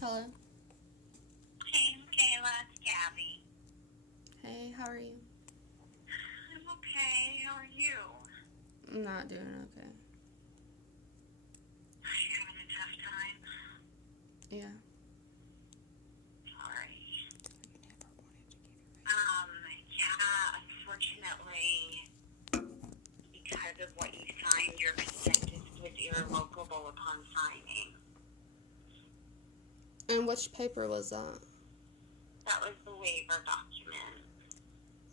Hello. Hey, Michaela, it's Gabby. Hey, how are you? I'm okay. How are you? I'm not doing okay. Are you having a tough time? Yeah. Sorry. Yeah, unfortunately, because of what you signed, your consent was irrevocable upon signing. And which paper was that? That was the waiver document.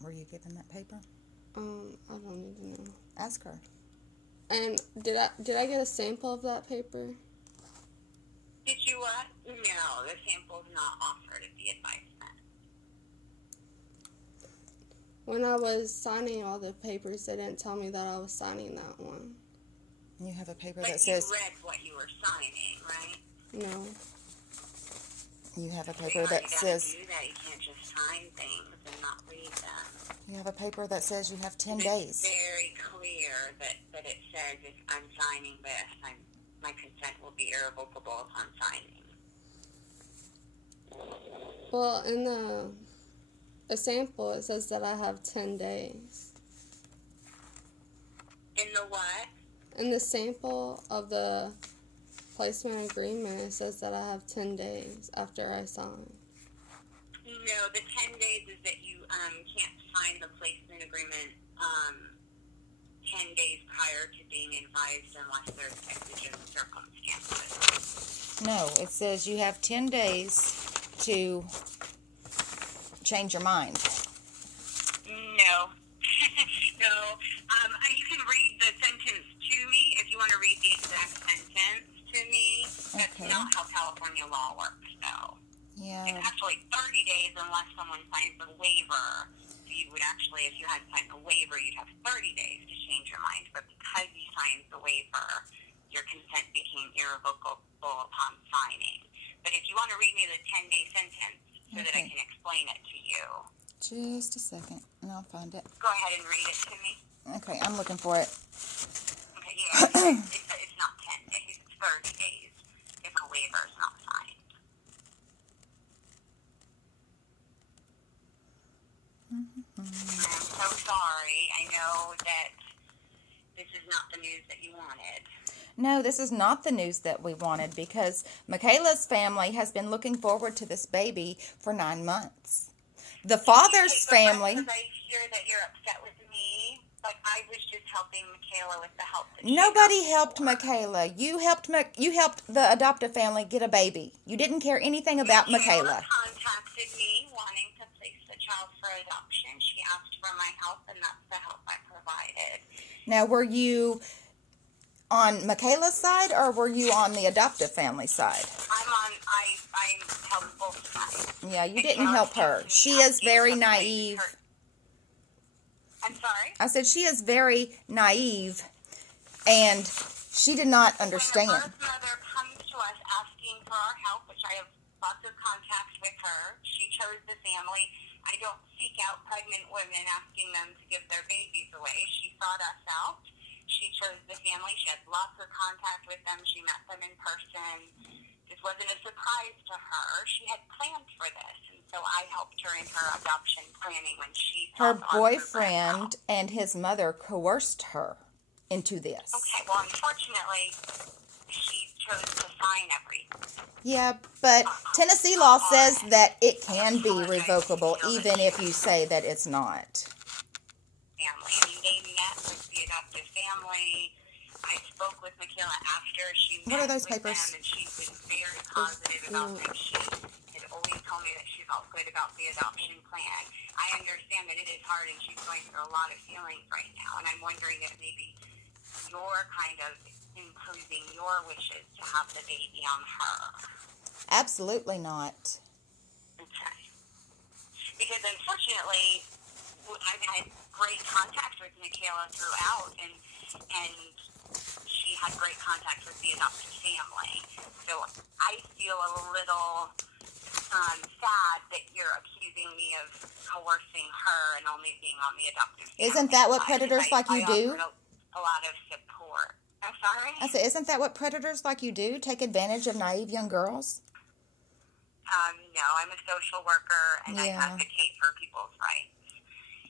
Were you given that paper? I don't even know. Ask her. And did I get a sample of that paper? Did you what? No, the sample's not offered at the advisement. When I was signing all the papers, they didn't tell me that I was signing that one. You have a paper But that says you read what you were signing, right? No. you have a So paper you that gotta says do that. You can't just sign things and not read them. you have a paper that says you have 10 It's days. very clear that it says if I'm signing this, my consent will be irrevocable upon signing. Well, in the sample, it says that I have 10 days. In the what? In the sample of the placement agreement, it says that I have 10 days after I sign. No, the 10 days is that you can't sign the placement agreement 10 days prior to being advised unless there's exigent circumstances. No, it says you have 10 days to change your mind. No. No. You can read the sentence to me if you want to read the exact sentence to me. That's Okay. not how California law works, though. Yeah. It's actually 30 days unless someone signs a waiver. So you would actually, if you had signed a waiver, you'd have 30 days to change your mind. But because you signed the waiver, your consent became irrevocable upon signing. But if you want to read me the 10-day sentence so that I can explain it to you. Just a second, and I'll find it. Go ahead and read it to me. Okay, I'm looking for it. Okay, yeah, it's not 10 days. It's 30 days if a waiver is not signed. I'm so sorry. I know that this is not the news that you wanted. No, this is not the news that we wanted because Michaela's family has been looking forward to this baby for 9 months. The father's family... Because I hear that you're upset with me, but I was just helping Michaela with the help that Nobody she helped for. Michaela. You helped the adoptive family get a baby. You didn't care anything about Michaela. Contacted me wanting to place the child for adoption. She asked for my help, and that's the help I provided. Now, were you on Michaela's side or were you on the adoptive family side? I helped both sides. Yeah, you didn't help her. She is very naive. I'm sorry? I said she is very naive and she did not understand. When a birth mother comes to us asking for our help, which I have lots of contact with her, she chose the family. I don't seek out pregnant women asking them to give their babies away. She sought us out. She chose the family. She had lots of contact with them. She met them in person. This wasn't a surprise to her. She had planned for this, and so I helped her in her adoption planning when she Her thought our program boyfriend and his mother coerced her into this. Okay, well, unfortunately, she chose to sign everything. Yeah, but Tennessee law says that it can be revocable even if you say that it's not. Family. I mean, they met with the adoptive family. I spoke with Michaela after she met What are those with papers? them, and she was very positive about them. She had always told me that she felt good about the adoption plan. I understand that it is hard, and she's going through a lot of feelings right now, and I'm wondering if maybe you're kind of imposing your wishes to have the baby on her. Absolutely not. Okay. Because unfortunately, I've had great contact with Michaela throughout, and she had great contact with the adopted family. So I feel a little sad that you're accusing me of coercing her and only being on the adoptive family. Isn't that what side. predators like you do? I offered a lot of support. I'm sorry? I said, isn't that what predators like you do? Take advantage of naive young girls? No, I'm a social worker, and I Yeah. advocate for people's rights.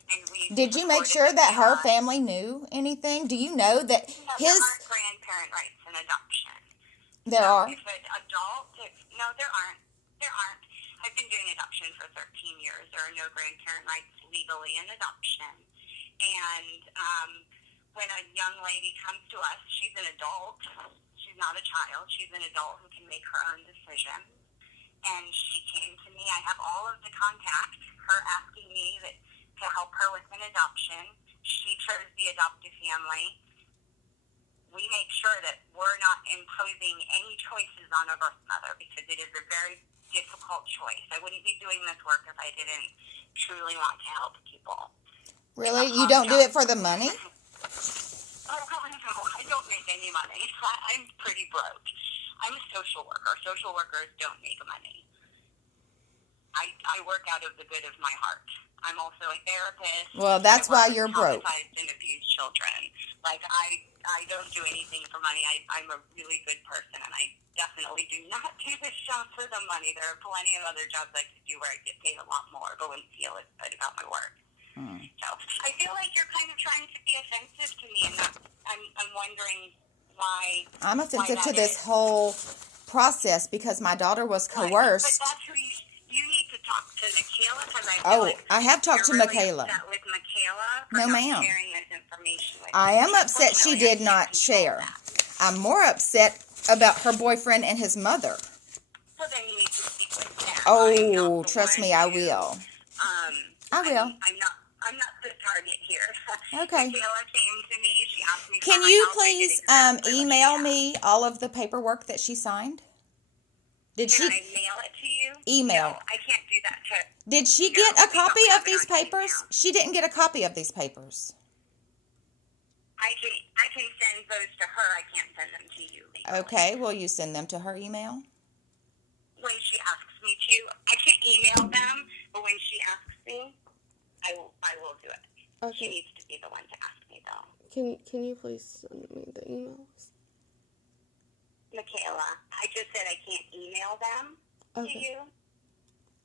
And we Did you make sure that her family knew anything? Do you know that No, there his... aren't grandparent rights in adoption. There So are? if an adult, no, there aren't. There aren't. I've been doing adoption for 13 years. There are no grandparent rights legally in adoption. And when a young lady comes to us, she's an adult. She's not a child. She's an adult who can make her own decisions. And she came to me. I have all of the contacts, her asking me to help her with an adoption. She chose the adoptive family. We make sure that we're not imposing any choices on a birth mother because it is a very difficult choice. I wouldn't be doing this work if I didn't truly want to help people. Really? You don't do it for the money? Oh, no, I don't make any money. I'm pretty broke. I'm a social worker. Social workers don't make money. I work out of the good of my heart. I'm also a therapist. Well, that's why you're broke. Traumatized and abused children. Like, I don't do anything for money. I'm a really good person, and I definitely do not do this job for the money. There are plenty of other jobs I could do where I get paid a lot more, but wouldn't feel as good about my work. So I feel like you're kind of trying to be offensive to me, and I'm wondering why. I'm offensive to this whole process because my daughter was coerced. But that's who you need to talk to Michaela, because I feel like I have talked to really Michaela. upset with Michaela for No, not ma'am. sharing this information with I am upset she Unfortunately, did I not can't control share. that. I'm more upset about her boyfriend and his mother. So then you need to speak with them. Oh, trust me, I will. I will. I'm not the target here. Okay. Michaela came to me. She asked me Can for my you help. I did please exactly what she email asked. me all of the paperwork that she signed? Did Can she I mail it to you? email? No, I can't do that. Did she No, get a we don't copy have of it these on papers? email. She didn't get a copy of these papers. I can send those to her. I can't send them to you legally. Okay, will you send them to her email? When she asks me to, I can't email them, but when she asks me, I will do it. Okay. She needs to be the one to ask me, though. Can you please send me the emails? Michaela, I just said I can't email them to Okay. you.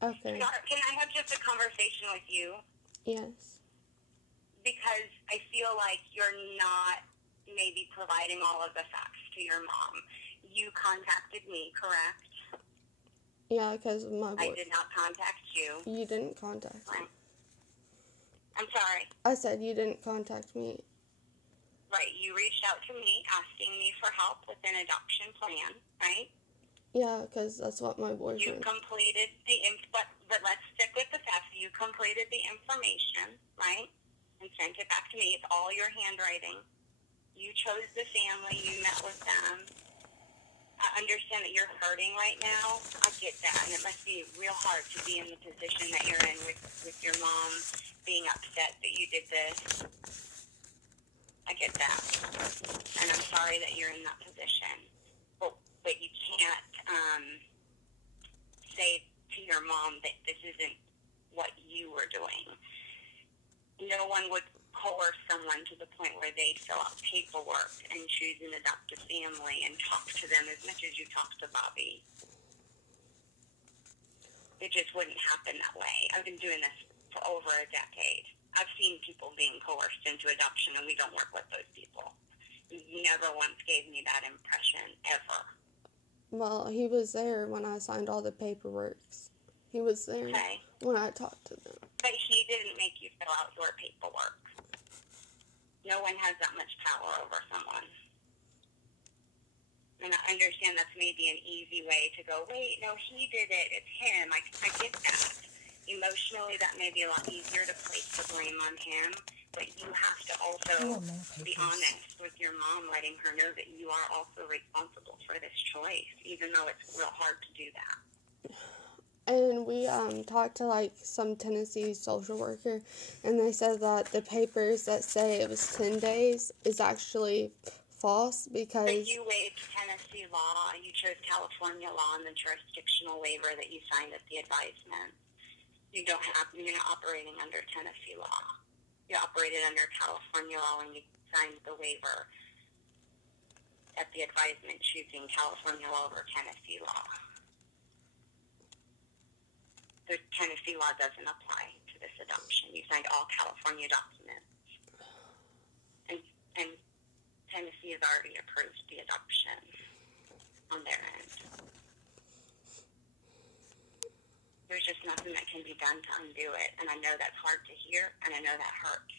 Okay. Can I have just a conversation with you? Yes. Because I feel like you're not maybe providing all of the facts to your mom. You contacted me, correct? Yeah, because my I boy. did not contact you. You didn't contact me. I'm sorry. I said you didn't contact me. Right, you reached out to me asking me for help with an adoption plan, right? Yeah, because that's what my You boyfriend. completed but let's stick with the facts. You completed the information, right? And sent it back to me. It's all your handwriting. You chose the family. You met with them. I understand that you're hurting right now. I get that. And it must be real hard to be in the position that you're in with your mom being upset that you did this. I get that. And I'm sorry that you're in that position. But you can't say to your mom that this isn't what you were doing. No one would coerce someone to the point where they fill out paperwork and choose an adoptive family and talk to them as much as you talk to Bobby. It just wouldn't happen that way. I've been doing this for over a decade. I've seen people being coerced into adoption, and we don't work with those people. You never once gave me that impression, ever. Well, he was there when I signed all the paperwork. He was there when I talked to them. But he didn't make you fill out your paperwork. No one has that much power over someone. And I understand that's maybe an easy way to go, wait, no, he did it. It's him. I get that. Emotionally, that may be a lot easier to place the blame on him. But you have to also be honest with your mom, letting her know that you are also responsible for this choice, even though it's real hard to do that. And we talked to like some Tennessee social worker, and they said that the papers that say it was 10 days is actually false because. But you waived Tennessee law. You chose California law and the jurisdictional waiver that you signed at the advisement. You're not operating under Tennessee law. You operated under California law when you signed the waiver at the advisement, choosing California law over Tennessee law. Tennessee law doesn't apply to this adoption. You signed all California documents. And Tennessee has already approved the adoption on their end. There's just nothing that can be done to undo it. And I know that's hard to hear, and I know that hurts.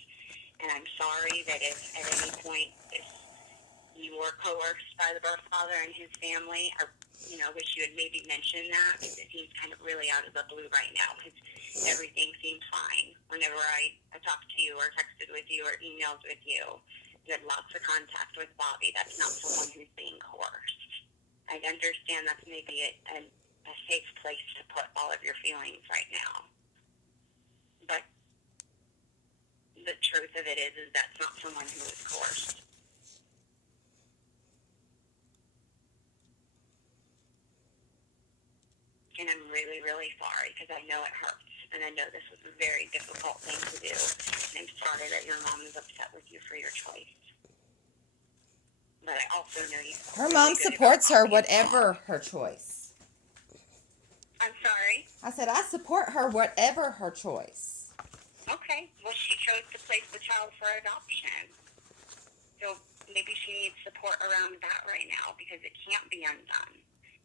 And I'm sorry that if at any point if you were coerced by the birth father and his family, I wish you had maybe mentioned that, because it seems kind of really out of the blue right now, because everything seems fine. Whenever I talked to you or texted with you or emailed with you, you had lots of contact with Bobby. That's not someone who's being coerced. I understand that's maybe a safe place to put all of your feelings right now. But the truth of it is that's not someone who is coerced. And I'm really, really sorry, because I know it hurts. And I know this was a very difficult thing to do. And I'm sorry that your mom is upset with you for your choice. But I also know you. Her mom supports her, whatever her choice. I'm sorry? I said, I support her, whatever her choice. Okay. Well, she chose to place the child for adoption. So maybe she needs support around that right now, because it can't be undone.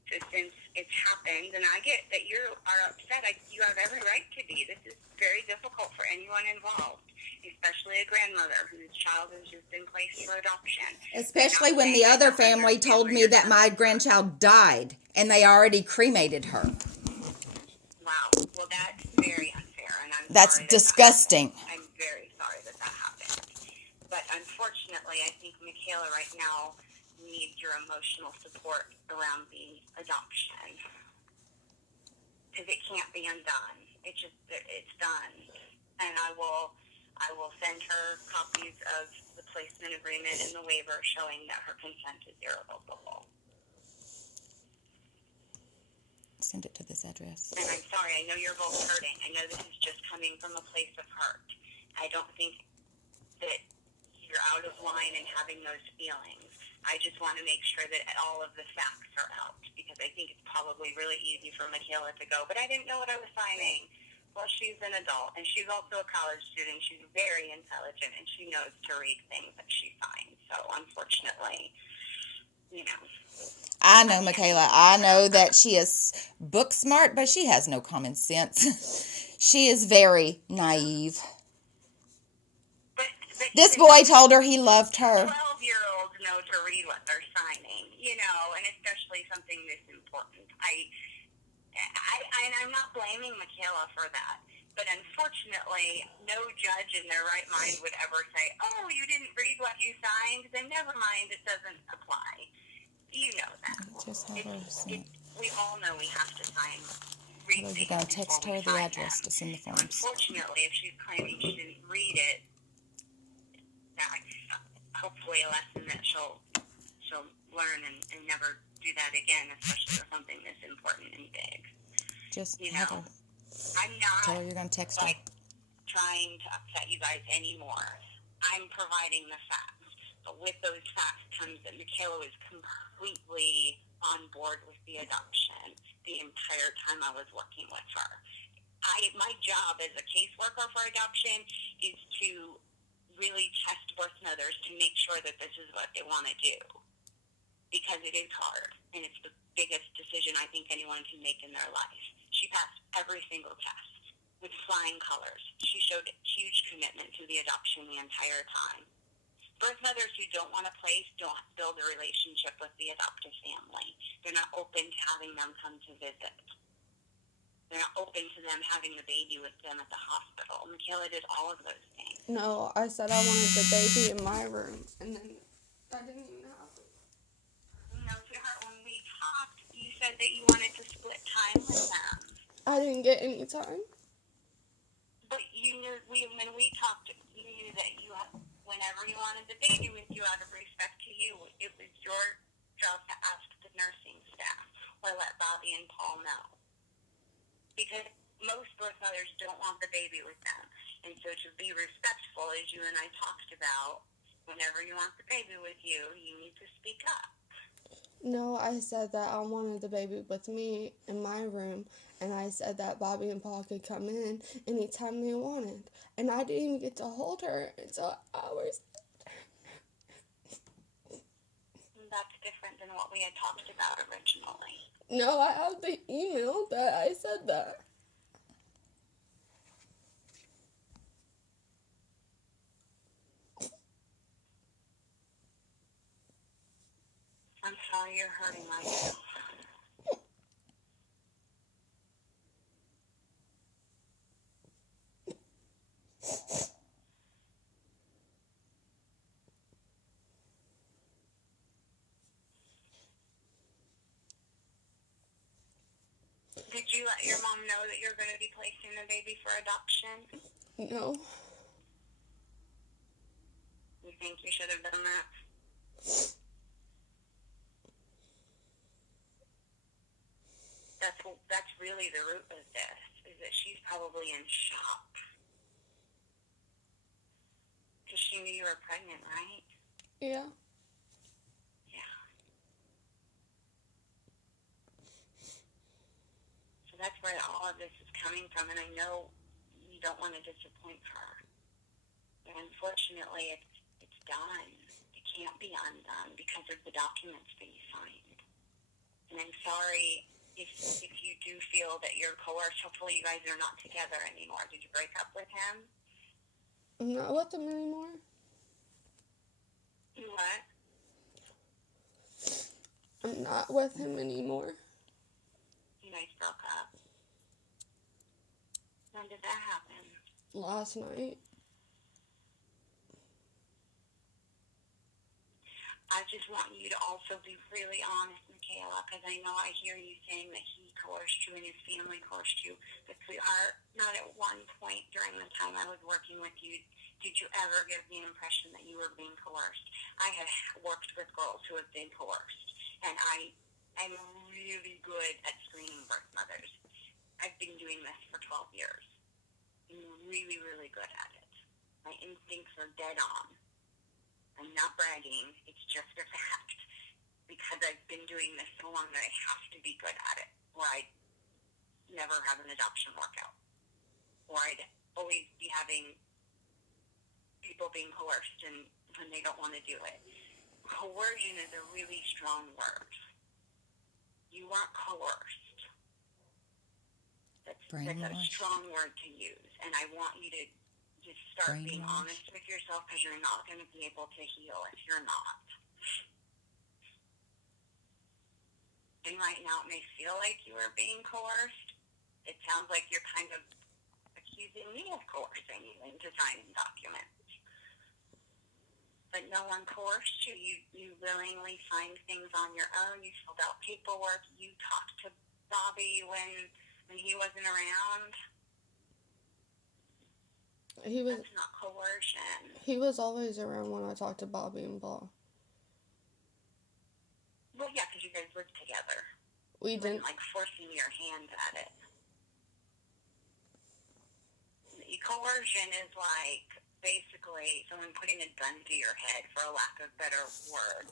So since it's happened, and I get that you are upset, you have every right to be. This is very difficult for anyone involved, especially a grandmother whose child has just been placed for adoption. Especially when the other family told me that my grandchild died, and they already cremated her. Wow. Well, that's very unfair, and That's disgusting. I'm very sorry that happened. But unfortunately, I think Michaela right now needs your emotional support around the adoption, because it can't be undone. It's done. And I will send her copies of the placement agreement and the waiver showing that her consent is irrevocable. Send it to this address. And I'm sorry, I know you're both hurting. I know this is just coming from a place of hurt. I don't think that you're out of line in having those feelings. I just want to make sure that all of the facts are out, because I think it's probably really easy for Michaela to go, but I didn't know what I was signing. Well, she's an adult, and she's also a college student. She's very intelligent, and she knows to read things that she signs. So, unfortunately, I know, Michaela. I know that she is book smart, but she has no common sense. She is very naive. But this boy told her he loved her. 12-year-olds know to read what they're signing, and especially something this important. I'm not blaming Michaela for that, but unfortunately, no judge in their right mind would ever say, "Oh, you didn't read what you signed, then never mind, it doesn't apply." You know that. We all know we have to read things. You're going to text her the address to send the forms. Unfortunately, if she's claiming she didn't read it, that's hopefully a lesson that she'll learn and never do that again, especially with something this important and big. Just have her. I'm not tell her you're going to text her. Trying to upset you guys anymore. I'm providing the facts. But with those facts comes that Michaela was completely on board with the adoption the entire time I was working with her. My job as a caseworker for adoption is to really test birth mothers to make sure that this is what they want to do, because it is hard, and it's the biggest decision I think anyone can make in their life. She passed every single test with flying colors. She showed huge commitment to the adoption the entire time. Birth mothers who don't want to place don't build a relationship with the adoptive family. They're not open to having them come to visit. They're not open to them having the baby with them at the hospital. Michaela did all of those things. No, I said I wanted the baby in my room, and then that didn't even happen. Sweetheart, when we talked, you said that you wanted to split time with them. I didn't get any time. But you knew, when we talked, you knew that whenever you wanted the baby with you, out of respect to you, it was your job to ask the nursing staff or let Bobby and Paul know. Because most birth mothers don't want the baby with them. And so to be respectful, as you and I talked about, whenever you want the baby with you, you need to speak up. No, I said that I wanted the baby with me in my room, and I said that Bobby and Paul could come in anytime they wanted. And I didn't even get to hold her until hours. That's different than what we had talked about originally. No, I have the email that I said that. I'm sorry you're hurting myself. Did you let your mom know that you're going to be placing the baby for adoption? No. You think you should have done that? That's really the root of this, is that she's probably in shock. Because she knew you were pregnant, right? Yeah. Yeah. So that's where all of this is coming from, and I know you don't want to disappoint her. But unfortunately, it's done. It can't be undone because of the documents that you signed. And I'm sorry if you do feel that you're coerced. Hopefully you guys are not together anymore. Did you break up with him? I'm not with him anymore. You what? I'm not with him anymore. You guys broke up. When did that happen? Last night. I just want you to also be really honest, Michaela, because I know I hear you saying that he coerced you and his family coerced you. But sweetheart, not at one point during the time I was working with you did you ever give the impression that you were being coerced. I have worked with girls who have been coerced, and I'm really good at screening birth mothers. I've been doing this for 12 years. I'm really, really good at it. My instincts are dead on. I'm not bragging. It's just a fact. Because I've been doing this so long that I have to be good at it, or I'd never have an adoption workout. Or I'd always be having people being coerced and when they don't want to do it. Coercion is a really strong word. You weren't coerced. That's a strong word to use. And I want you to just start being honest with yourself, because you're not going to be able to heal if you're not. And right now it may feel like you are being coerced. It sounds like you're kind of accusing me of coercing you into signing documents. But no one coerced you. You willingly signed things on your own. You filled out paperwork. You talked to Bobby when he wasn't around. That's not coercion. He was always around when I talked to Bobby and Paul. Well, yeah, because you guys lived together. We didn't. Like forcing your hand at it. Coercion is like basically someone putting a gun to your head, for a lack of better word,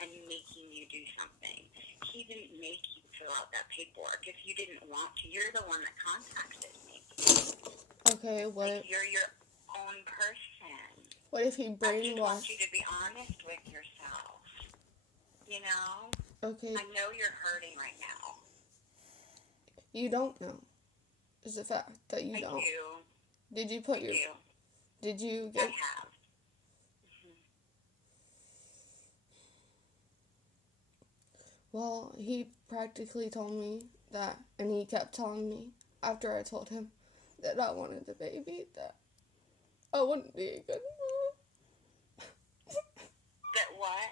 and making you do something. He didn't make you fill out that paperwork. If you didn't want to, you're the one that contacted me. Okay, what like, you're your own person. What if he brainwashed? I just want you to be honest with yourself. You know? Okay. I know you're hurting right now. You don't know. It's a fact that you don't. I do. Did you put I your... do. Did you get... I have. Well, he practically told me that, and he kept telling me, after I told him that I wanted the baby, that I wouldn't be a good mom. That what?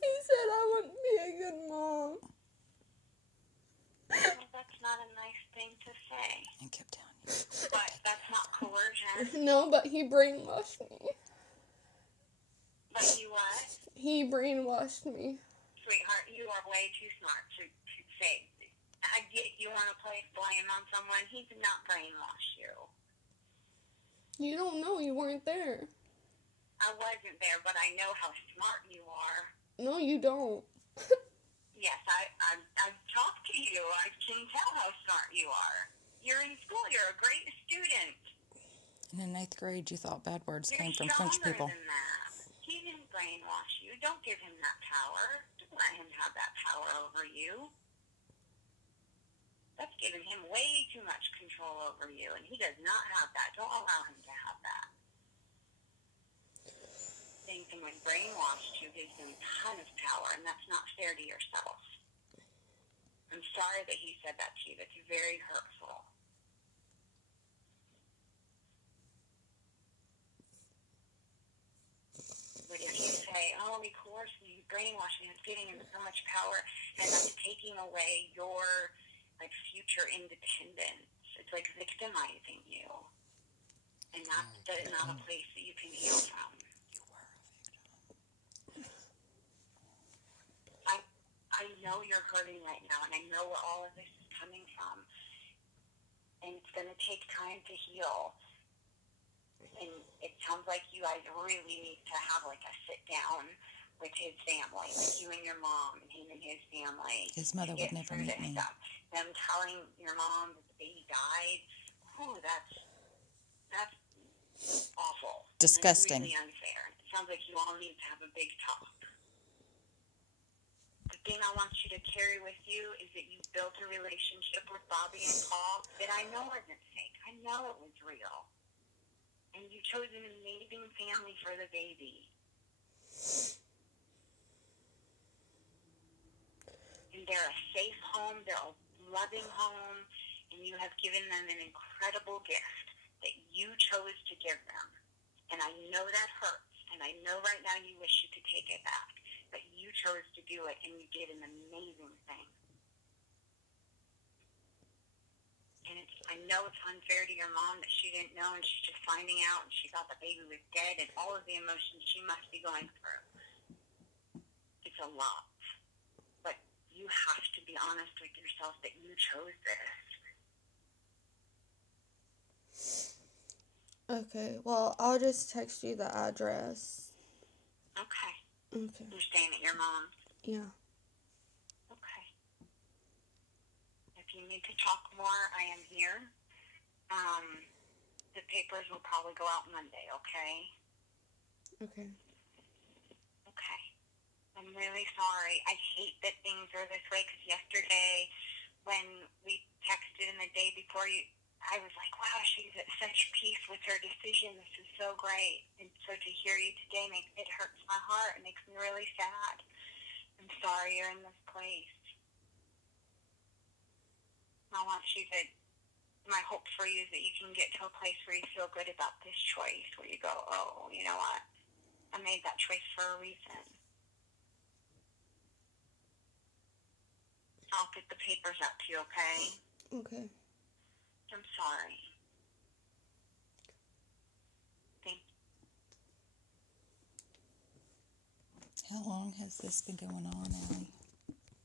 He said I wouldn't be a good mom. Well, that's not a nice thing to say. And kept telling you. But that's not coercion. No, but he brainwashed me. But you what? He brainwashed me. Sweetheart, you are way too smart to say. I get you want to place blame on someone. He did not brainwash you. You don't know. You weren't there. I wasn't there, but I know how smart you are. No, you don't. Yes, I've talked to you. I can tell how smart you are. You're in school. You're a great student. And in 8th grade, you thought bad words You're came from stronger French people. than that. He didn't brainwash you. Don't give him that power. Don't let him have that power over you. That's giving him way too much control over you, and he does not have that. Don't allow him to have that. Saying someone brainwashed you gives him a ton of power, and that's not fair to yourself. I'm sorry that he said that to you. That's very hurtful. But if you say, oh, he coerced me, he's brainwashing, it's giving him so much power, and that's taking away your future independence. It's like victimizing you. And that's not a place that you can heal from. I know you're hurting right now, and I know where all of this is coming from. And it's going to take time to heal. And it sounds like you guys really need to have a sit down with his family, like you and your mom and him and his family. His mother would never meet me. Stuff. Them telling your mom that the baby died, that's awful. Disgusting. It's really unfair. It sounds like you all need to have a big talk. The thing I want you to carry with you is that you built a relationship with Bobby and Paul that I know isn't fake. I know it was real. And you chose an amazing family for the baby. And they're a safe home, they're a loving home, and you have given them an incredible gift that you chose to give them. And I know that hurts, and I know right now you wish you could take it back, but you chose to do it, and you did an amazing thing. And I know it's unfair to your mom that she didn't know, and she's just finding out, and she thought the baby was dead, and all of the emotions she must be going through. It's a lot. But you have to be honest with yourself that you chose this. Okay, well, I'll just text you the address. Okay. Okay. You're staying at your mom's? Yeah. Okay. If you need to talk more, I am here. The papers will probably go out Monday, okay? Okay. Okay. I'm really sorry. I hate that things are this way, because yesterday when we texted and the day before, I was like, wow, she's at such peace with her decision. This is so great. And so to hear you today, it hurts my heart. It makes me really sad. I'm sorry you're in this place. My hope for you is that you can get to a place where you feel good about this choice, where you go, oh, you know what? I made that choice for a reason. I'll get the papers up to you, okay? Okay. I'm sorry. Thank you. How long has this been going on, Allie?